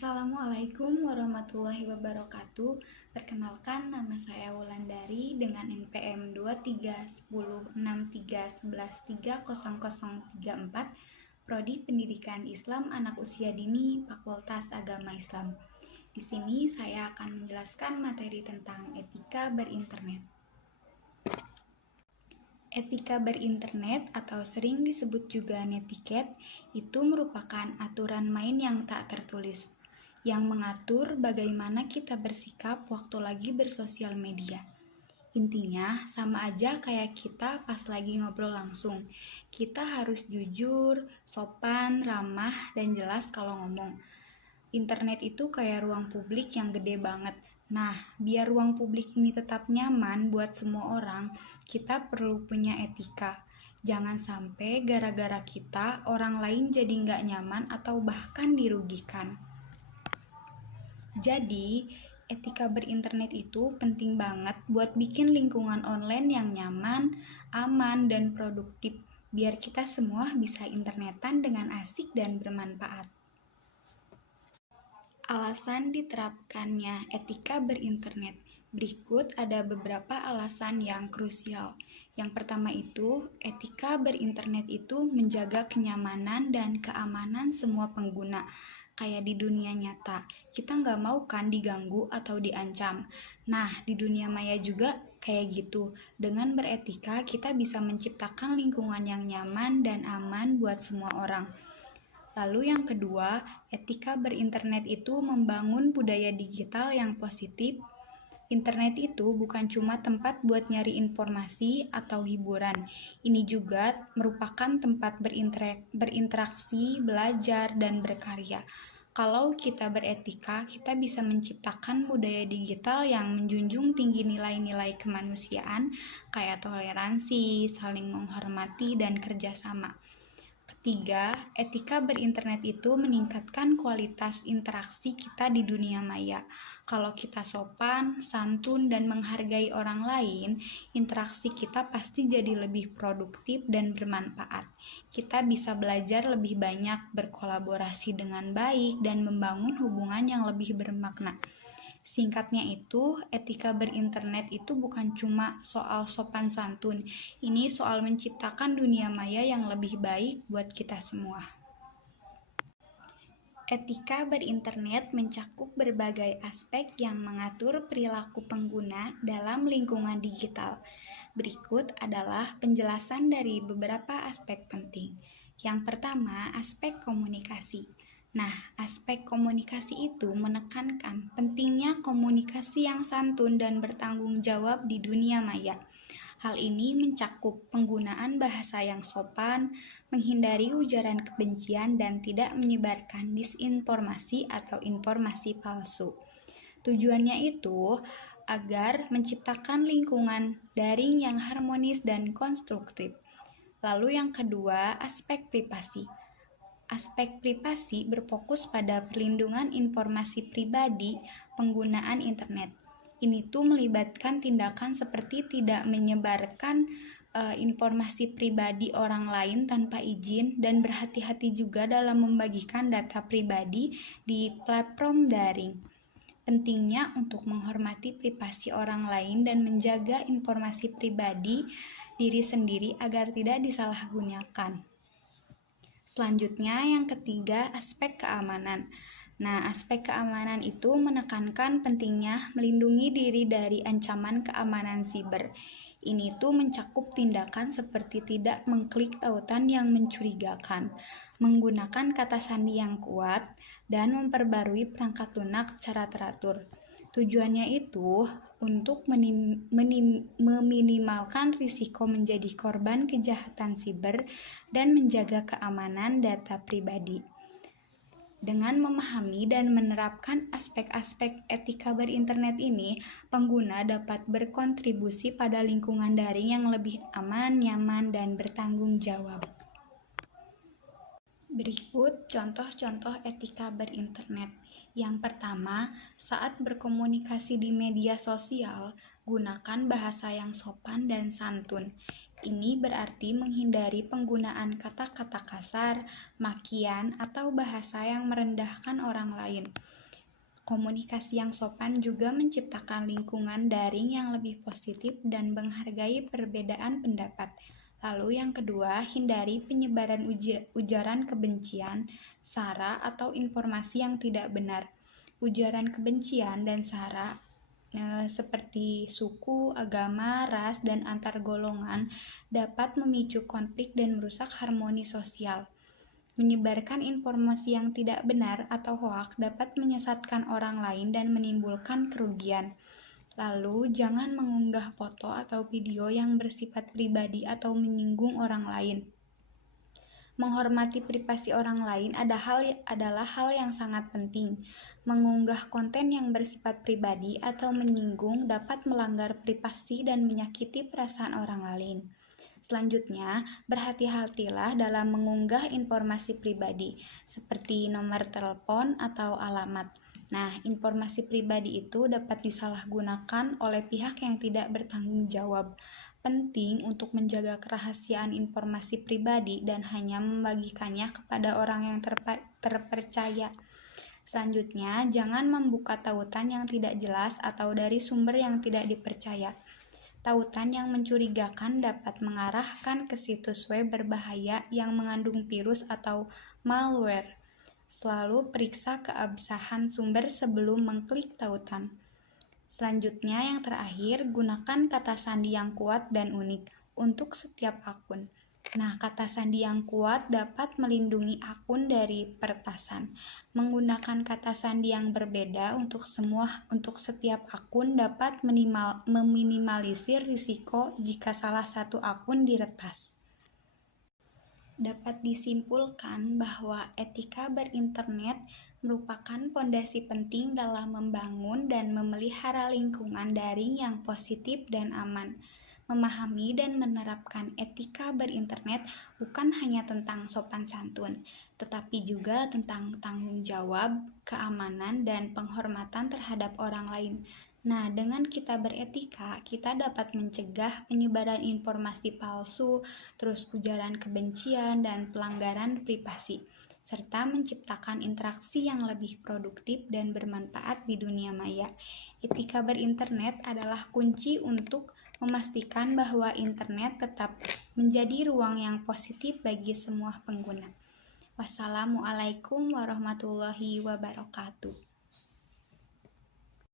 Assalamualaikum warahmatullahi wabarakatuh. Perkenalkan, nama saya Wulandari dengan NPM 23106311300034, Prodi Pendidikan Islam Anak Usia Dini, Fakultas Agama Islam. Di sini saya akan menjelaskan materi tentang etika berinternet. Etika berinternet atau sering disebut juga netiquette itu merupakan aturan main yang tak tertulis yang mengatur bagaimana kita bersikap waktu lagi bersosial media. Intinya sama aja kayak kita pas lagi ngobrol langsung. Kita harus jujur, sopan, ramah, dan jelas kalau ngomong. Internet itu kayak ruang publik yang gede banget. Nah, biar ruang publik ini tetap nyaman buat semua orang, kita perlu punya etika. Jangan sampai gara-gara kita, orang lain jadi nggak nyaman atau bahkan dirugikan. Jadi, etika berinternet itu penting banget buat bikin lingkungan online yang nyaman, aman, dan produktif, biar kita semua bisa internetan dengan asik dan bermanfaat. Alasan diterapkannya etika berinternet. Berikut ada beberapa alasan yang krusial. Yang pertama itu, etika berinternet itu menjaga kenyamanan dan keamanan semua pengguna. Kayak di dunia nyata, kita nggak mau kan diganggu atau diancam. Nah, di dunia maya juga kayak gitu. Dengan beretika, kita bisa menciptakan lingkungan yang nyaman dan aman buat semua orang. Lalu yang kedua, etika berinternet itu membangun budaya digital yang positif. Internet itu bukan cuma tempat buat nyari informasi atau hiburan. Ini juga merupakan tempat berinteraksi, belajar, dan berkarya. Kalau kita beretika, kita bisa menciptakan budaya digital yang menjunjung tinggi nilai-nilai kemanusiaan, kayak toleransi, saling menghormati, dan kerjasama. Ketiga, etika berinternet itu meningkatkan kualitas interaksi kita di dunia maya. Kalau kita sopan, santun, dan menghargai orang lain, interaksi kita pasti jadi lebih produktif dan bermanfaat. Kita bisa belajar lebih banyak, berkolaborasi dengan baik, dan membangun hubungan yang lebih bermakna. Singkatnya itu, etika berinternet itu bukan cuma soal sopan santun. Ini soal menciptakan dunia maya yang lebih baik buat kita semua. Etika berinternet mencakup berbagai aspek yang mengatur perilaku pengguna dalam lingkungan digital. Berikut adalah penjelasan dari beberapa aspek penting. Yang pertama, aspek komunikasi. Nah, aspek komunikasi itu menekankan pentingnya komunikasi yang santun dan bertanggung jawab di dunia maya. Hal ini mencakup penggunaan bahasa yang sopan, menghindari ujaran kebencian, dan tidak menyebarkan disinformasi atau informasi palsu. Tujuannya itu agar menciptakan lingkungan daring yang harmonis dan konstruktif. Lalu yang kedua, aspek privasi. Aspek privasi berfokus pada perlindungan informasi pribadi penggunaan internet. Ini tuh melibatkan tindakan seperti tidak menyebarkan informasi pribadi orang lain tanpa izin dan berhati-hati juga dalam membagikan data pribadi di platform daring. Pentingnya untuk menghormati privasi orang lain dan menjaga informasi pribadi diri sendiri agar tidak disalahgunakan. Selanjutnya yang ketiga, aspek keamanan. Nah, aspek keamanan itu menekankan pentingnya melindungi diri dari ancaman keamanan siber. Ini tuh mencakup tindakan seperti tidak mengklik tautan yang mencurigakan, menggunakan kata sandi yang kuat, dan memperbarui perangkat lunak secara teratur. Tujuannya itu untuk meminimalkan risiko menjadi korban kejahatan siber dan menjaga keamanan data pribadi. Dengan memahami dan menerapkan aspek-aspek etika berinternet ini, pengguna dapat berkontribusi pada lingkungan daring yang lebih aman, nyaman, dan bertanggung jawab. Berikut contoh-contoh etika berinternet. Yang pertama, saat berkomunikasi di media sosial, gunakan bahasa yang sopan dan santun. Ini berarti menghindari penggunaan kata-kata kasar, makian, atau bahasa yang merendahkan orang lain. Komunikasi yang sopan juga menciptakan lingkungan daring yang lebih positif dan menghargai perbedaan pendapat. Lalu yang kedua, hindari penyebaran ujaran kebencian, sara, atau informasi yang tidak benar. Ujaran kebencian dan sara seperti suku, agama, ras, dan antar golongan dapat memicu konflik dan merusak harmoni sosial. Menyebarkan informasi yang tidak benar atau hoaks dapat menyesatkan orang lain dan menimbulkan kerugian. Lalu, jangan mengunggah foto atau video yang bersifat pribadi atau menyinggung orang lain. Menghormati privasi orang lain adalah hal yang sangat penting. Mengunggah konten yang bersifat pribadi atau menyinggung dapat melanggar privasi dan menyakiti perasaan orang lain. Selanjutnya, berhati-hatilah dalam mengunggah informasi pribadi, seperti nomor telepon atau alamat. Nah, informasi pribadi itu dapat disalahgunakan oleh pihak yang tidak bertanggung jawab. Penting untuk menjaga kerahasiaan informasi pribadi dan hanya membagikannya kepada orang yang terpercaya. Selanjutnya, jangan membuka tautan yang tidak jelas atau dari sumber yang tidak dipercaya. Tautan yang mencurigakan dapat mengarahkan ke situs web berbahaya yang mengandung virus atau malware. Selalu periksa keabsahan sumber sebelum mengklik tautan. Selanjutnya, yang terakhir, gunakan kata sandi yang kuat dan unik untuk setiap akun. Nah, kata sandi yang kuat dapat melindungi akun dari peretasan. Menggunakan kata sandi yang berbeda untuk setiap akun dapat meminimalisir risiko jika salah satu akun diretas. Dapat disimpulkan bahwa etika berinternet merupakan fondasi penting dalam membangun dan memelihara lingkungan daring yang positif dan aman. Memahami dan menerapkan etika berinternet bukan hanya tentang sopan santun, tetapi juga tentang tanggung jawab, keamanan, dan penghormatan terhadap orang lain. Nah, dengan kita beretika, kita dapat mencegah penyebaran informasi palsu, terus ujaran kebencian, dan pelanggaran privasi, serta menciptakan interaksi yang lebih produktif dan bermanfaat di dunia maya. Etika berinternet adalah kunci untuk memastikan bahwa internet tetap menjadi ruang yang positif bagi semua pengguna. Wassalamualaikum warahmatullahi wabarakatuh.